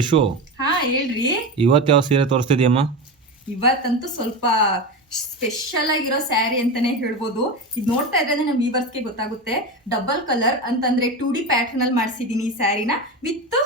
ಐಶು, ಹಾ ಹೇಳ್ರಿ. ಇವತ್ತು ಯಾವ ಸೀರೆ ತೋರಿಸ್ತಿದ್ಯಮ್ಮ? ಇವತ್ತಂತೂ ಸ್ವಲ್ಪ ಸ್ಪೆಷಲ್ ಆಗಿರೋ ಸ್ಯಾರಿ ಅಂತಾನೆ ಹೇಳ್ಬೋದು. ಇದು ನೋಡ್ತಾ ಇದ್ರೆ ನಮ್ಮ ವ್ಯೂವರ್ಸ್ಗೆ ಗೊತ್ತಾಗುತ್ತೆ. ಡಬಲ್ ಕಲರ್ ಅಂತಂದ್ರೆ 2D ಪ್ಯಾಟರ್ನ್ ಅಲ್ಲಿ ಮಾಡಿಸಿದೀನಿ ಈ ಸ್ಯಾರಿನ. ವಿತ್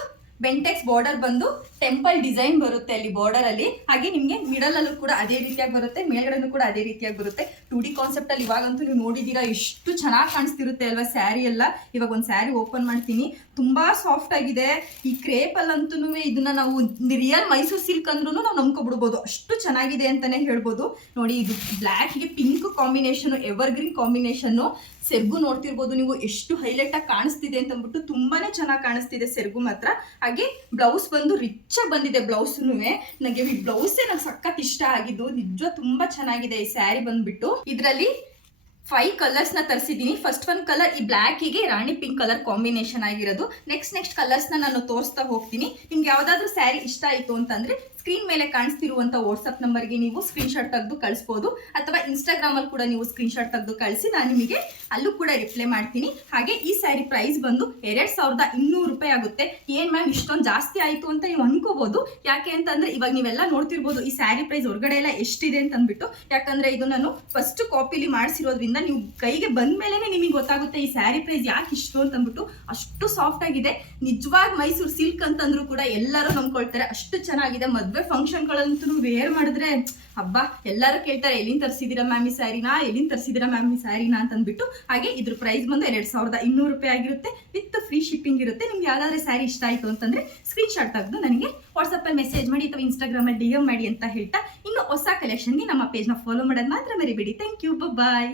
ಬೆಂಟೆಕ್ಸ್ ಬಾರ್ಡರ್ ಬಂದು ಟೆಂಪಲ್ ಡಿಸೈನ್ ಬರುತ್ತೆ ಅಲ್ಲಿ ಬಾರ್ಡರ್ ಅಲ್ಲಿ. ಹಾಗೆ ನಿಮ್ಗೆ ಮಿಡಲ್ ಅಲ್ಲೂ ಕೂಡ ಅದೇ ರೀತಿಯಾಗಿ ಬರುತ್ತೆ, ಮೇಲ್ಗಡೆನೂ ಕೂಡ ಅದೇ ರೀತಿಯಾಗಿ ಬರುತ್ತೆ. 2D ಕಾನ್ಸೆಪ್ಟ್ ಅಲ್ಲಿ ಇವಾಗಂತೂ ನೀವು ನೋಡಿದೀರಾ ಎಷ್ಟು ಚೆನ್ನಾಗಿ ಕಾಣಿಸ್ತಿರುತ್ತೆ ಅಲ್ವಾ ಸ್ಯಾರಿ ಎಲ್ಲ. ಇವಾಗ ಒಂದು ಸ್ಯಾರಿ ಓಪನ್ ಮಾಡ್ತೀನಿ. ತುಂಬಾ ಸಾಫ್ಟ್ ಆಗಿದೆ. ಈ ಕ್ರೇಪ್ ಅಲ್ಲಂತೂ ಇದನ್ನ ನಾವು ರಿಯಲ್ ಮೈಸೂರು ಸಿಲ್ಕ್ ಅಂದ್ರೂ ನಾವು ನಂಬ್ಕೊಬಿಡ್ಬೋದು, ಅಷ್ಟು ಚೆನ್ನಾಗಿದೆ ಅಂತಾನೆ ಹೇಳ್ಬೋದು. ನೋಡಿ, ಇದು ಬ್ಲ್ಯಾಕ್ಗೆ pink combination, evergreen combination. ಸೆರ್ಗು ನೋಡ್ತಿರ್ಬೋದು ನೀವು ಎಷ್ಟು ಹೈಲೈಟ್ ಆಗಿ ಕಾಣಿಸ್ತಿದೆ ಅಂತ ಅಂದ್ಬಿಟ್ಟು. ತುಂಬಾನೇ ಚೆನ್ನಾಗಿ ಕಾಣಿಸ್ತಿದೆ ಸೆರ್ಗು ಮಾತ್ರ. ಹಾಗೆ ಬ್ಲೌಸ್ ಬಂದು ರಿಚ್ ಆಗಿ ಬಂದಿದೆ. ಬ್ಲೌಸ್ನು ನನಗೆ ಈ ಬ್ಲೌಸೇ ನಂಗೆ ಸಖತ್ ಇಷ್ಟ ಆಗಿದ್ದು. ನಿಜ ತುಂಬಾ ಚೆನ್ನಾಗಿದೆ ಈ ಸ್ಯಾರಿ ಬಂದ್ಬಿಟ್ಟು. ಇದರಲ್ಲಿ 5 ಕಲರ್ಸ್ ನ ತರಿಸಿದ್ದೀನಿ. ಫಸ್ಟ್ ಒಂದು ಕಲರ್ ಈ ಬ್ಲ್ಯಾಕಿಗೆ ರಾಣಿ ಪಿಂಕ್ ಕಲರ್ ಕಾಂಬಿನೇಷನ್ ಆಗಿರೋದು. ನೆಕ್ಸ್ಟ್ ಕಲರ್ಸ್ ನಾನು ತೋರಿಸ್ತಾ ಹೋಗ್ತೀನಿ. ನಿಮ್ಗೆ ಯಾವ್ದಾದ್ರು ಸ್ಯಾರಿ ಇಷ್ಟ ಆಯ್ತು ಅಂತಂದ್ರೆ ಸ್ಕ್ರೀನ್ ಮೇಲೆ ಕಾಣಿಸ್ತಿರುವಂತ ವಾಟ್ಸ್ಆಪ್ ನಂಬರ್ಗೆ ನೀವು ಸ್ಕ್ರೀನ್ ಶಾಟ್ ತೆಗೆದು ಕಳಿಸ್ಬೋದು, ಅಥವಾ ಇನ್ಸ್ಟಾಗ್ರಾಮ್ ಅಲ್ಲಿ ಕೂಡ ನೀವು ಸ್ಕ್ರೀನ್ ಶಾಟ್ ತೆಗೆದು ಕಳಿಸಿ, ನಾನು ನಿಮಗೆ ಅಲ್ಲೂ ಕೂಡ ರಿಪ್ಲೈ ಮಾಡ್ತೀನಿ. ಹಾಗೆ ಈ ಸ್ಯಾರಿ ಪ್ರೈಸ್ ಬಂದು 2200 ರೂಪಾಯಿ ಆಗುತ್ತೆ. ಏನ್ ಮ್ಯಾಮ್ ಇಷ್ಟೊಂದು ಜಾಸ್ತಿ ಆಯ್ತು ಅಂತ ನೀವು ಅನ್ಕೋಬಹುದು. ಯಾಕೆ ಅಂತಂದ್ರೆ ಇವಾಗ ನೀವೆಲ್ಲ ನೋಡ್ತಿರ್ಬೋದು ಈ ಸ್ಯಾರಿ ಪ್ರೈಸ್ ಹೊರಗಡೆ ಎಲ್ಲ ಎಷ್ಟಿದೆ ಅಂತ ಅಂದ್ಬಿಟ್ಟು. ಯಾಕಂದ್ರೆ ಇದು ನಾನು ಫಸ್ಟ್ ಕಾಪಿಲಿ ಮಾಡಿಸಿರೋದ್ರಿಂದ ನೀವು ಕೈಗೆ ಬಂದ ಮೇಲೆ ನಿಮಗೆ ಗೊತ್ತಾಗುತ್ತೆ ಈ ಸ್ಯಾರಿ ಪ್ರೈಸ್ ಯಾಕೆ ಇಷ್ಟು ಅಂತ ಅಂದ್ಬಿಟ್ಟು. ಅಷ್ಟು ಸಾಫ್ಟ್ ಆಗಿದೆ. ನಿಜವಾಗಿ ಮೈಸೂರು ಸಿಲ್ಕ್ ಅಂತಂದ್ರೂ ಕೂಡ ಎಲ್ಲರೂ ನಂಬ್ಕೊಳ್ತಾರೆ, ಅಷ್ಟು ಚೆನ್ನಾಗಿದೆ. ಮದ್ವೆ ಫಂಕ್ಷನ್ಗಳಂತೂ ವೇರ್ ಮಾಡಿದ್ರೆ ಹಬ್ಬ ಎಲ್ಲರೂ ಕೇಳ್ತಾರೆ, ಎಲ್ಲಿಂದ ತರಿಸಿದಿರಾ ಮ್ಯಾಮ್ ಈ ಸ್ಯಾರಿನಾ, ಎಲ್ಲಿಂದ ತರಿಸಿದಿರಾ ಮ್ಯಾಮ್ ಈ ಸ್ಯಾರಿನಾ ಅಂತ ಅಂದ್ಬಿಟ್ಟು. ಹಾಗೆ ಇದ್ರ ಪ್ರೈಸ್ ಬಂದು 2200 ರೂಪಾಯಿ ಆಗಿರುತ್ತೆ. ವಿತ್ ಫ್ರೀ ಶಿಪ್ಪಿಂಗ್ ಇರುತ್ತೆ. ನಿಮ್ಗೆ ಯಾವ್ದಾದ್ರೆ ಸ್ಯಾರಿ ಇಷ್ಟ ಆಯ್ತು ಅಂತಂದ್ರೆ ಸ್ಕ್ರೀನ್ ಶಾಟ್ ತೆಗೆದು ನನಗೆ ವಾಟ್ಸಪ್ ಅಲ್ಲಿ ಮೆಸೇಜ್ ಮಾಡಿ ಅಥವಾ ಇನ್ಸ್ಟಾಗ್ರಾಮ್ ಅಲ್ಲಿ DM ಮಾಡಿ ಅಂತ ಹೇಳ್ತಾ, ಇನ್ನು ಹೊಸ ಕಲೆಕ್ಷನ್ಗೆ ನಮ್ಮ ಪೇಜ್ನ ಫಾಲೋ ಮಾಡೋದು ಮಾತ್ರ ಮರಿಬೇಡಿ. Thank you, bye.